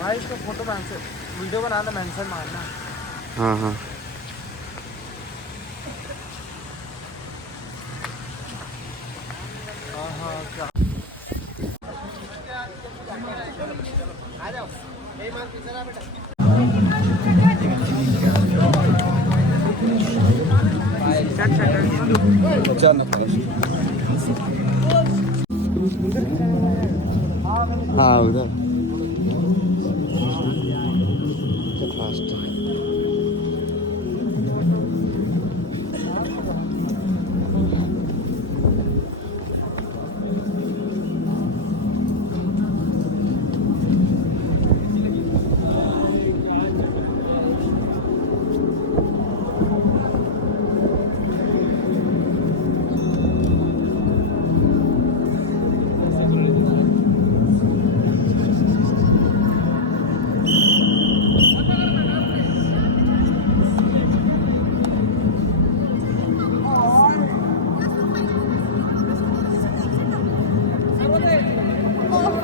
भाई इसको photo mention video बनाना mention मारना। हाँ हाँ हाँ क्या आ जाओ बेटा। हाँ उधर फास्ट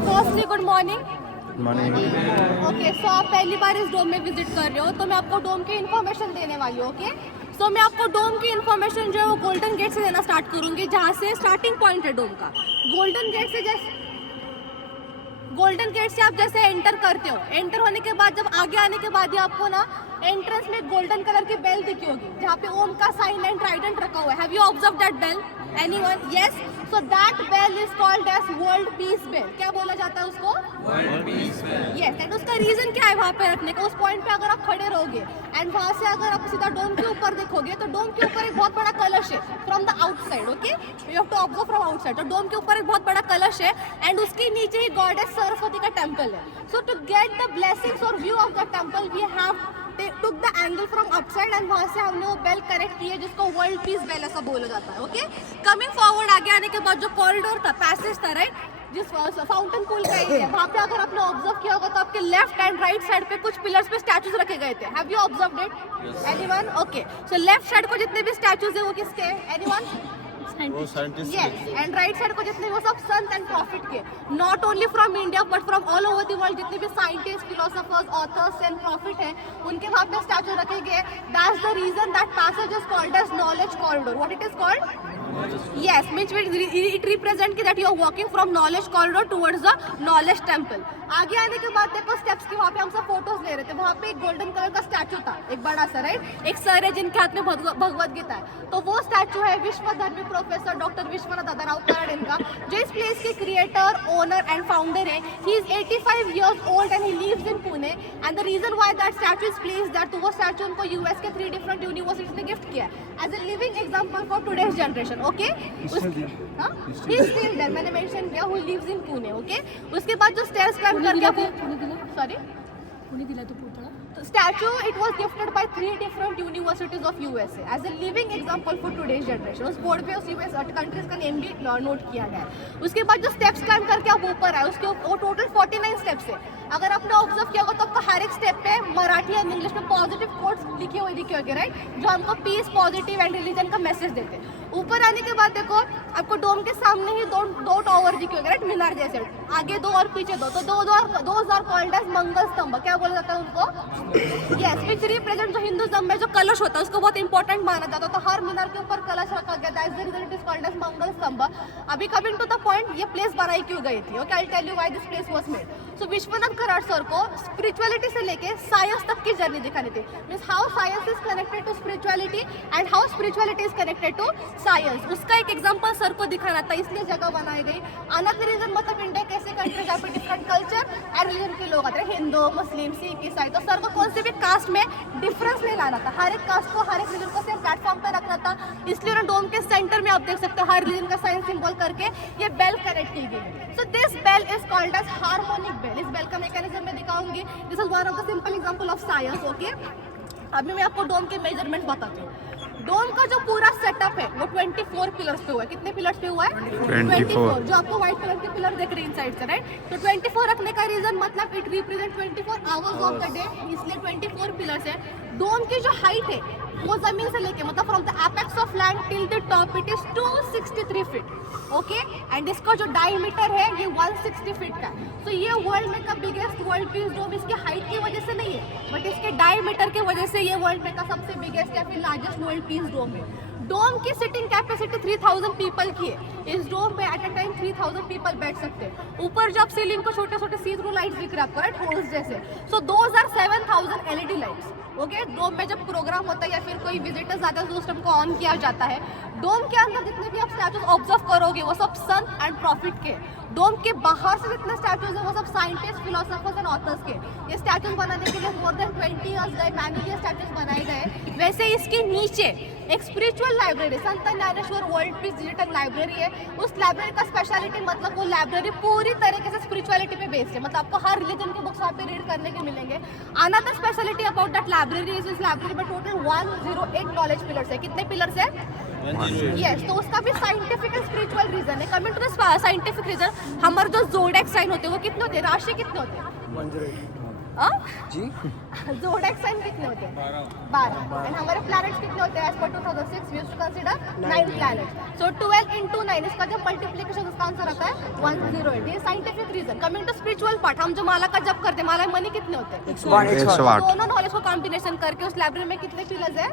फर्स्टली गुड मॉर्निंग। माने ओके सो आप पहली बार इस डोम में विजिट कर रहे हो तो मैं आपको डोम की इन्फॉर्मेशन देने वाली हूँ। ओके सो मैं आपको डोम की इन्फॉर्मेशन जो है वो गोल्डन गेट से देना स्टार्ट करूँगी, जहाँ से स्टार्टिंग पॉइंट है डोम का। गोल्डन गेट से आप जैसे एंटर करते हो, एंटर होने के बाद जब आगे आने के बाद ही आपको ना एंट्रेंस में गोल्डन कलर की बेल दिखी होगी जहाँ पे ओम का साइन एंड ट्राइडेंट रखा हुआ है। Have you observe that bell? Anyone? Yes. So that bell is called as world peace bell. क्या बोला जाता है उसको? World peace bell. Yes. And उसका रीजन क्या है वहाँ पे रखने का? उस पॉइंट पे अगर आप खड़े रहोगे एंड वहाँ से अगर आप सीधा डोम के ऊपर देखोगे तो डोम के ऊपर एक बहुत बड़ा कलश है from the outside. Okay you have to observe from outside. तो डोम के ऊपर एक बहुत बड़ा कलश है एंड उसके नीचे ही गॉडेस सरस्वती का टेम्पल है। So to get the blessings और view of the temple we have took the angle from upside and वहाँ से हमने वो बेल करेक्ट की है जिसको वर्ल्ड पीस बेल ऐसा बोला जाता है। ओके कमिंग फॉरवर्ड आगे आने के बाद जो कॉरिडोर था, पैसेज था, राइट, जिस फाउंटेन पूल का एरिया, वहाँ पे अगर आपने ऑब्जर्व किया होगा तो आपके लेफ्ट एंड राइट साइड पे कुछ पिलर्स पे स्टैचूज रखे गए थे। Have you observed it? Anyone? Okay so left side को जितने भी स्टैचूज है वो किसके हैं? Anyone? Yes, and right side को जितने वो सब संत एंड प्रॉफिट के, not only from India but from all over the world, जितने भी scientist, philosophers, authors and prophet हैं उनके वहाँ पे स्टैचू रखे गए। That's the reason that passage is called as knowledge corridor. What it is called? Yes, means it represent that you are walking from knowledge corridor towards the knowledge temple. आगे आने के बाद देखो स्टेप्स के वहाँ पे हम सब फोटोज ले रहे थे, वहाँ पे एक गोल्डन कलर का स्टैचू था, एक बड़ा सा, राइट, एक सर है जिनके हाथ में भगवत गीता है। तो वो स्टैचू है विश्वधर्मी प्रोफेसर डॉक्टर विश्वनाथ दादाराव कराड इनका, जो इस प्लेस के क्रिएटर, ओनर एंड फाउंडर है। He is 85 years old and he lives in Pune, and the reason why that statue is placed that तो वो स्टैचू उनको यूएस के 3 डिफरेंट यूनिवर्सिटीज ने गिफ्ट किया as a living example for today's generation. Okay he is still there, मैंने mention किया, who lives in Pune. Okay उसके बाद जो स्टेयर्स क्लाइंब करके आप, सॉरी पुणे दिला तो पूछा statue, it was gifted by 3 different universities of USA as a living example for today's generation। उस बोर्ड पे उस यूएस कंट्रीज का नेम भी नोट किया गया है। उसके बाद जो स्टेप्स क्लाइंब करके आप ऊपर आए उसके वो टोटल 49 स्टेप्स है। अगर आपने ऑब्जर्व किया होगा तो आपको हर एक स्टेप पे मराठी एंड इंग्लिश में पॉजिटिव कोट्स लिखे हुए दिखे होंगे, राइट, जो हमको पीस, पॉजिटिव एंड रिलीजन का मैसेज देते हैं। ऊपर आने के बाद देखो आपको डोम के सामने ही दो टावर दिखे होंगे, राइट, मीनार जैसे, आगे 2 और पीछे 2, तो those are called as Mangal स्तंभ। क्या बोला जाता है उनको? यस, विच रिप्रेजेंट जो हिंदुइज्म में जो कलश होता है उसको बहुत इंपॉर्टेंट माना जाता है, तो हर मीनार के ऊपर कलश रखा गया, that's the reason it is called as Mangal Stambh. अभी कमिंग टू द पॉइंट, ये प्लेस बनाई क्यों गई थी? Okay I tell you why this place was made. So Vishwanath Karad sir को स्पिरिचुअलिटी से लेके साइंस तक की जर्नी दिखानी थी, means how science is connected to spirituality and how spirituality is connected to science. उसका एक एग्जांपल सर को दिखाना था, इसलिए जगह बनाई गई। अनदर रीजन मतलब इंडिया कैसे कंट्री जहाँ पे डिफरेंट कल्चर एंड रिलीजन के लोग आते हैं, हिंदू, मुस्लिम, सिख, ईसाई, तो सर को कौन से भी कास्ट में डिफरेंस नहीं लाना था, हर एक कास्ट को, हर एक रिलीजन को सेम प्लेटफॉर्म पे रखना था। इसलिए उन्होंने डोम के सेंटर में आप देख सकते हो हर रिलीजन का साइन सिंबल करके ये बेल कनेक्ट की गई है। So this bell is called as harmonic bell. इस बेल का मैकेनिज्म मैं दिखाऊंगी। This is one of the simple example of science. Okay अभी मैं आपको डोम के मेजरमेंट बताती हूँ। डोम का जो पूरा सेटअप है वो 24 पिलर्स पे हुआ है। कितने पिलर्स पे हुआ है? 24। जो आपको व्हाइट कलर के पिलर देख रहे हैं इनसाइड से, राइट? तो 24 रखने का रीजन मतलब it represent 24 hours of the day, इसलिए 24 पिलर्स है। डोम की जो हाइट है वो जमीन से लेके मतलब from the apex of land till the top it is 263 feet, okay. And इसका जो डायमीटर है ये 160 फीट का है। तो ये वर्ल्ड में का बिगेस्ट वर्ल्ड पीस डोम इसकी हाइट की वजह से नहीं है, बट इसके डायमीटर की वजह से ये वर्ल्ड में का सबसे बिगेस्ट या फिर लार्जेस्ट वर्ल्ड पीस डोम है। डोम की सिटिंग कैपेसिटी 3000 पीपल की है। इस डोम पे एट अ टाइम 3000 पीपल बैठ सकते हैं। ऊपर जब सीलिंग को छोटे छोटे सी थ्रू लाइट्स दिख रहे हैं आपको, राइट, होल्स जैसे, so those are 7000 LED lights, okay. Dome में जब प्रोग्राम होता है या फिर कोई विजिटर्स आता है तो उस टाइम को ऑन किया जाता है। डोम के अंदर जितने भी आप स्टैचूज ऑब्जर्व करोगे वो सब सन एंड प्रॉफिट के। डोम के बाहर से जितने स्टैचूज हैं वो सब साइंटिस्ट, फिलोसोफर्स एंड ऑथर्स के। ये स्टैचूज बनाने के लिए मोर देन 20 इयर्स गए, मैनुअली स्टैचूज बनाए गए। वैसे इसके नीचे एक स्पिरिचुअल लाइब्रेरी, संत Dnyaneshwar world peace digital library है। उस लाइब्रेरी का स्पेशलिटी मतलब वो लाइब्रेरी पूरी तरीके से स्पिरिचुअलिटी पे बेस्ड है, मतलब आपको हर रिलीजन के बुक्स वहाँ पे रीड करने के मिलेंगे। Another speciality about that library is, इस लाइब्रेरी में टोटल 108 नॉलेज पिलर्स है। कितने पिलर्स है? यस। तो उसका भी साइंटिफिक एंड स्पिरिचुअल रीजन है। Coming to the scientific reason, हमारे जो जोडेक साइन होते हैं वो कितने होते हैं? राशि कितने होते हैं? 108 जी। जोडेक साइन कितने होते हैं? 12। एंड हमारे प्लैनेट्स कितने होते हैं? As per 2006 we used to consider 9 planets. So 12 into 9, इसका जब मल्टीप्लिकेशन उसका आंसर आता है 108। ये scientific reason. Coming to spiritual part, हम जो माला का जप करते हैं, माला में मनी कितने होते हैं? 108। दोनों नॉलेज को कॉम्बिनेशन करके उस लाइब्रेरी में कितने पिलर्स है?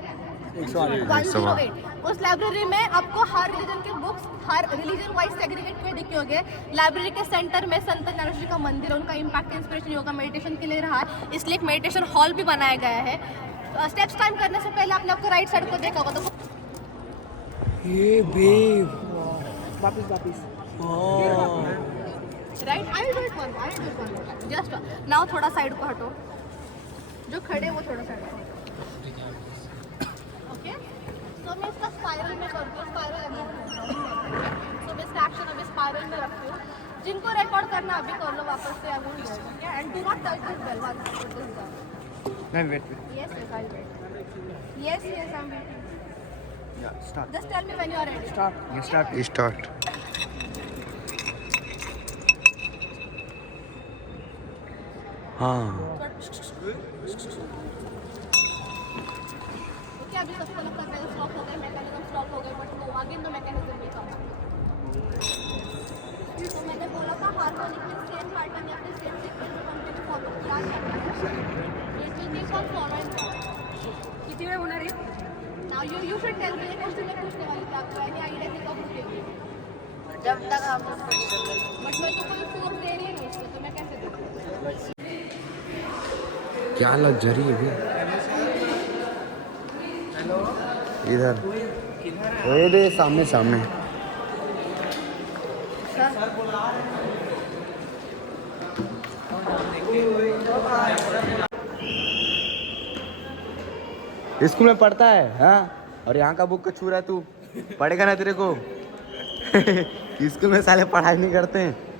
108। उस लाइब्रेरी में आपको हर रिलीजन के बुक्स हर रिलीजन वाइज सेग्रीगेट हुए दिखे होंगे। लाइब्रेरी के सेंटर में संत ज्ञानेश्वर का मंदिर है, उनका इम्पैक्ट इंस्पिरेशन योगा मेडिटेशन के लिए रहा है, इसलिए एक मेडिटेशन हॉल भी बनाया गया है। स्टेप्स टाइम करने से पहले आपने आपको राइट साइड को देखा होगा तो ये बेब वापस right. I will do it one, just now थोड़ा साइड को हटो, जो खड़े वो थोड़ा साइड को हटो, ओके। तो मैं इसका स्पाइरल में करती हूँ, स्पाइरल तो मैं इसका एक्शन अभी स्पाइरल में रखती हूँ। जिनको रिकॉर्ड करना अभी कर लो वापस से, and do not touch this bell once it is done. मैं wait Yes, I'll wait. Yes, I'm waiting. या start Just tell me when you are ready. Start. हाँ। ओके, अभी सबको लगता है स्टॉप हो गए, मैकेनिज्म स्टॉप हो गए, बट वो again the mechanism will come. तो मैंने बोला था हार्मोनिक में सेम पैटर्न या फिर सेम सीक्वेंस कंटिन्यू फॉलो किया जाता है। It will keep on following. कितनी बार होना है? Now you should tell me, question में पूछने वाली थी आपको, एनी आइडिया नहीं कब रुकेगी? जब तक हम बट मैं तो कोई फोर्स दे रही नहीं उसको, तो मैं कैसे दूँ? क्या लग्जरी है भी। इधर ओए दे सामने सामने। स्कूल में पढ़ता है हाँ, और यहाँ का बुक को छू रहा है तू, पढ़ेगा ना तेरे को। स्कूल में साले पढ़ाई नहीं करते हैं।